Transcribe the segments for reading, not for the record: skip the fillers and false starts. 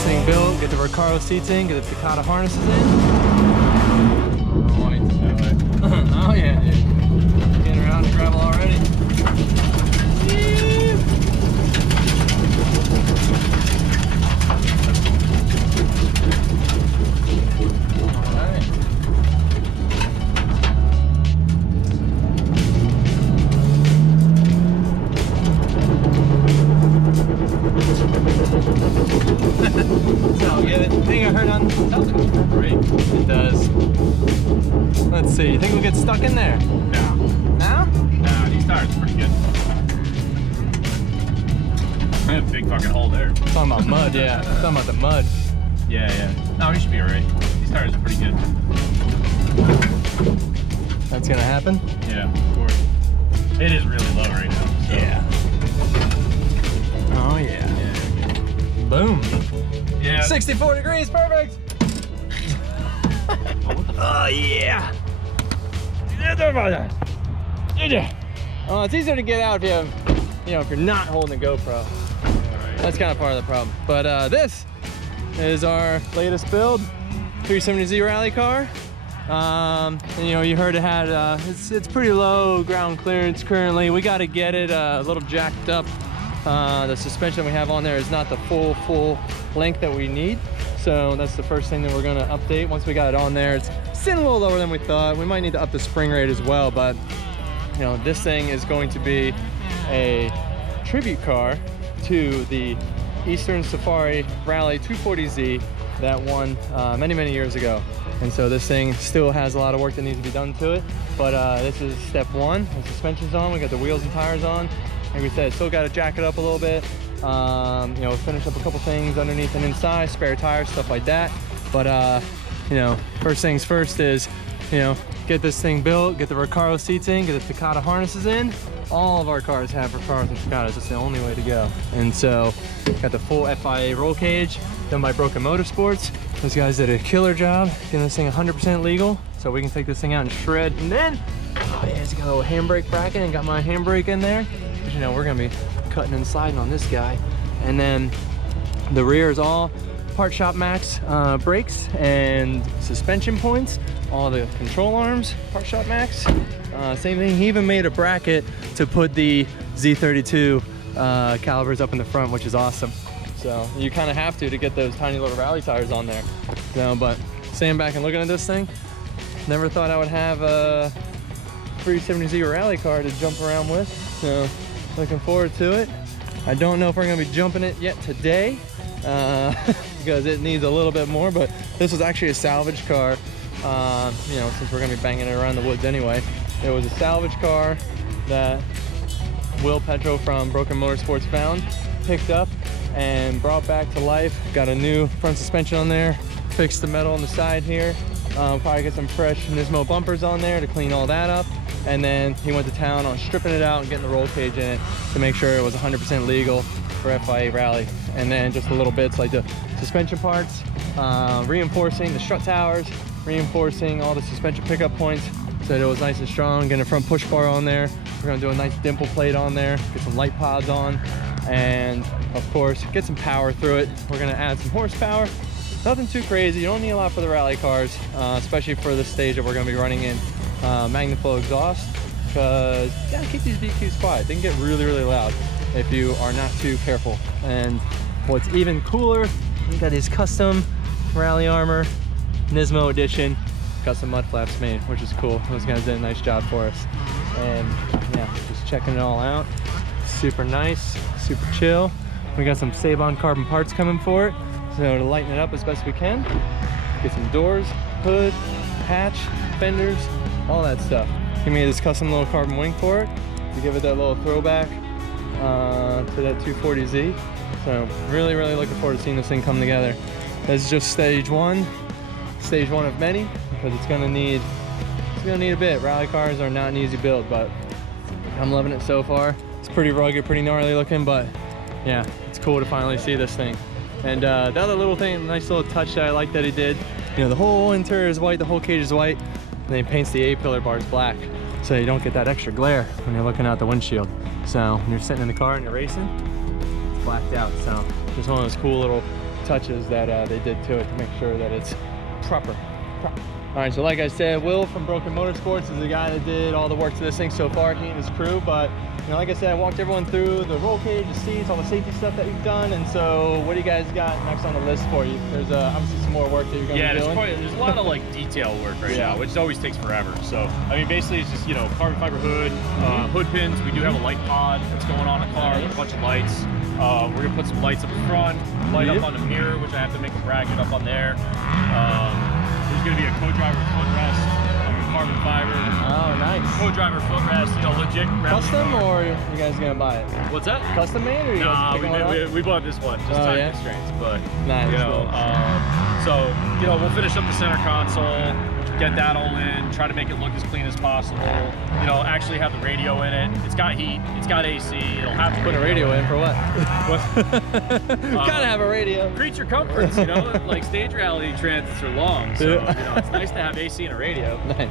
this thing built, get the Recaro seats in, get the Takata harnesses in. Oh yeah, dude. Getting around the gravel already. So, yeah, the thing I heard on the television, great. It does. Let's see, you think we'll get stuck in there? No. No? No, these tires are pretty good. Big fucking hole there. Talking about mud, yeah. Talking about the mud. Yeah, yeah. No, we should be alright. These tires are pretty good. That's gonna happen? Yeah, of course. It is really low right now. So. Yeah. Oh yeah. Boom. Yeah. 64 degrees, perfect. Oh yeah. Oh, it's easier to get out if you have, if you're not holding a GoPro. That's kind of part of the problem. But this is our latest build, 370Z rally car. And, you heard it had, it's pretty low ground clearance currently. We got to get it a little jacked up. The suspension we have on there is not the full length that we need. So that's the first thing that we're gonna update. Once we got it on there, it's sitting a little lower than we thought. We might need to up the spring rate as well, but this thing is going to be a tribute car to the Eastern Safari Rally 240Z that won many years ago. And so this thing still has a lot of work that needs to be done to it, but this is step one. The suspension's on, we got the wheels and tires on. Like we said, still got to jack it up a little bit. Finish up a couple things underneath and inside, spare tires, stuff like that. But first things first is, get this thing built, get the Recaro seats in, get the Takata harnesses in. All of our cars have Recaros and Takatas. That's the only way to go. And so, got the full FIA roll cage done by Broken Motorsports. Those guys did a killer job getting this thing 100% legal, so we can take this thing out and shred. And then, it's got a little handbrake bracket and got my handbrake in there. But we're gonna be cutting and sliding on this guy. And then the rear is all Part Shop Max brakes and suspension points. All the control arms, Part Shop Max. Same thing, he even made a bracket to put the Z32 calibers up in the front, which is awesome. So you kind of have to get those tiny little rally tires on there. But standing back and looking at this thing, never thought I would have a 370Z rally car to jump around with. So looking forward to it. I don't know if we're gonna be jumping it yet today because it needs a little bit more, but this was actually a salvage car. Since we're gonna be banging it around the woods anyway. It was a salvage car that Will Petro from Broken Motorsports found, picked up, and brought back to life. Got a new front suspension on there, fixed the metal on the side here, probably get some fresh Nismo bumpers on there to clean all that up. And then he went to town on stripping it out and getting the roll cage in it to make sure it was 100% legal for FIA Rally. And then just the little bits like the suspension parts, reinforcing the strut towers, reinforcing all the suspension pickup points so that it was nice and strong. Getting a front push bar on there. We're gonna do a nice dimple plate on there, get some light pods on, and of course, get some power through it. We're gonna add some horsepower. Nothing too crazy. You don't need a lot for the rally cars, especially for the stage that we're gonna be running in. Magnaflow exhaust, because you gotta keep these BQs quiet. They can get really loud if you are not too careful. And what's even cooler, we got these custom rally armor, Nismo edition, custom mud flaps made, which is cool. Those guys did a nice job for us. And yeah, just checking it all out. Super nice, super chill. We got some Sabon carbon parts coming for it, so to lighten it up as best we can. Get some doors, hood, hatch, fenders, all that stuff. He made this custom little carbon wing for it to give it that little throwback to that 240Z. So really looking forward to seeing this thing come together. This is just stage one of many, because it's gonna need a bit. Rally cars are not an easy build, but I'm loving it so far. It's pretty rugged, pretty gnarly looking, but yeah, it's cool to finally see this thing. And the other little thing, nice little touch that I like that he did, the whole interior is white, the whole cage is white, and then he paints the A-pillar bars black, so you don't get that extra glare when you're looking out the windshield. So when you're sitting in the car and you're racing, it's blacked out. So just one of those cool little touches that they did to it to make sure that it's proper. All right, so like I said, Will from Broken Motorsports is the guy that did all the work to this thing so far, he and his crew. But you know, like I said, I walked everyone through the roll cage, the seats, all the safety stuff that you've done. And so, what do you guys got next on the list for you? There's obviously some more work that you're going to be doing. There's a lot of like detail work right now, which always takes forever. So I mean, basically, it's just carbon fiber hood, hood pins. We do have a light pod that's going on the car with a bunch of lights. We're gonna put some lights up front, light up on the mirror, which I have to make a bracket up on there. There's gonna be a co-driver footrest, carbon fiber. Oh, nice. Co-driver footrest, legit. Custom, or you guys gonna buy it? What's that? Custom made, or you guys picking one up? we bought this one, just time constraints, but nice. So we'll finish up the center console, get that all in, try to make it look as clean as possible. Actually have the radio in it. It's got heat, it's got AC. It'll have to put a radio in for what? Gotta have a radio. Creature comforts, like stage rally transits are long, so it's nice to have AC and a radio. Nice.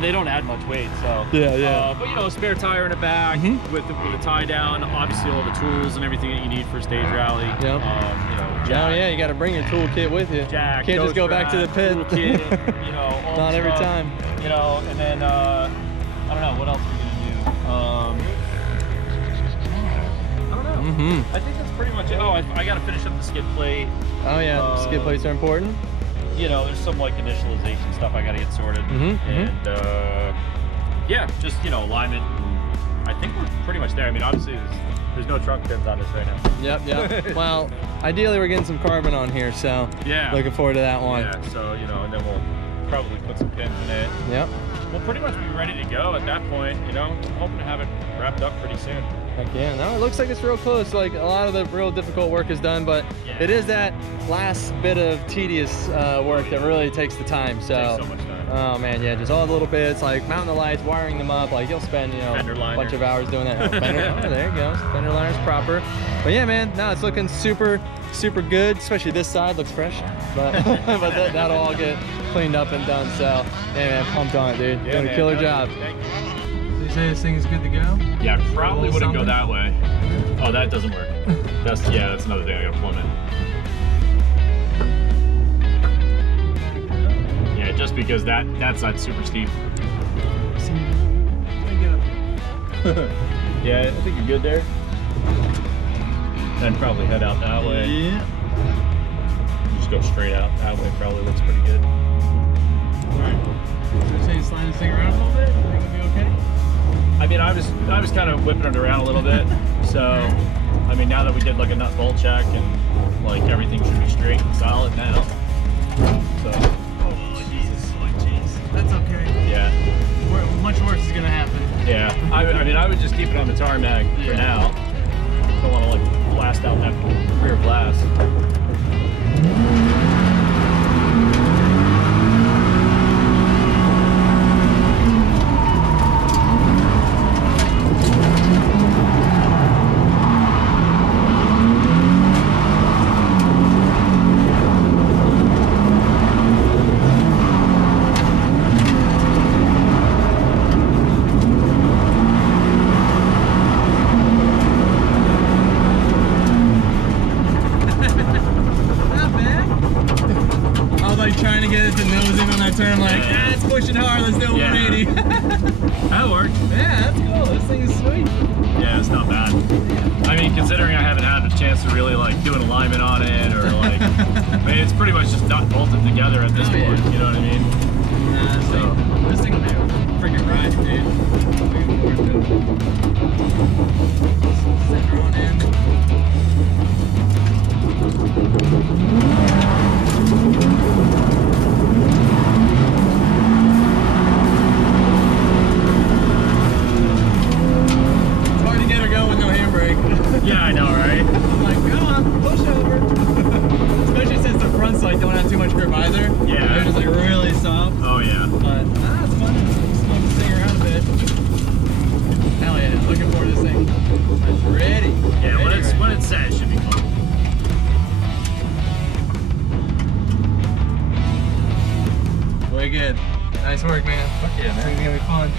They don't add much weight, so but a spare tire in the back with a tie down. Obviously, all the tools and everything that you need for a stage rally. You got to bring your toolkit with you. Jack, can't just go back to the pit. Toolkit, all not every time. And then I don't know what else we're gonna do. I don't know. I think that's pretty much it. Oh, I got to finish up the skid plate. Oh yeah, skid plates are important. There's some like initialization stuff I got to get sorted, and just alignment. I think we're pretty much there. I mean, obviously there's no truck pins on this right now. Yep. Well, ideally we're getting some carbon on here, so looking forward to that one. Yeah. So and then we'll probably put some pins in it. Yep. We'll pretty much be ready to go at that point. I'm hoping to have it wrapped up pretty soon. Heck yeah. No, it looks like it's real close. Like a lot of the real difficult work is done, but it is that last bit of tedious work that really takes the time. So. It takes so much time. Oh man, yeah, just all the little bits like mounting the lights, wiring them up. Like you'll spend a bunch of hours doing that. There you go. Fender liner's proper. But yeah, man, no, it's looking super good. Especially this side looks fresh, but that'll all get cleaned up and done. So yeah, man, pumped on it, dude. Doing a killer job. Thank you. Did you say this thing is good to go? Yeah, probably wouldn't go that way. Oh, that doesn't work. That's another thing I gotta plumb in. Yeah, just because that side's super steep. Yeah, I think you're good there. Then probably head out that way. Yeah. Just go straight out that way. Probably looks pretty good. Alright. So you're slide this thing around a little bit? You think it'll be okay? I mean, I was kind of whipping it around a little bit. So, I mean, now that we did like a nut bolt check and like everything should be straight and solid now. So. Oh jeez. That's okay. Yeah. Much worse is gonna happen. Yeah. I mean, I would just keep it on the tarmac for now. Don't want to like blast out that rear blast. Trying to get it to nose in on that turn, like, it's pushing hard, let's do 180. That worked. Yeah, that's cool. This thing is sweet. Yeah, it's not bad. I mean, considering I haven't had a chance to really like do an alignment on it, or like, I mean, it's pretty much just not bolted together at this point. You know what I mean? This thing will be a freaking ride, dude. Center on in. Yeah, I know, right? I'm like, come on, push over. Especially since the fronts like don't have too much grip either. Yeah. They're just like really soft. Oh yeah. But it's fun. It's fun to sing around a bit. Hell yeah, looking forward to this thing. It's ready. Yeah, when it's set, it should be fun. Way good. Nice work, man. Fuck yeah, man. This thing's gonna be fun.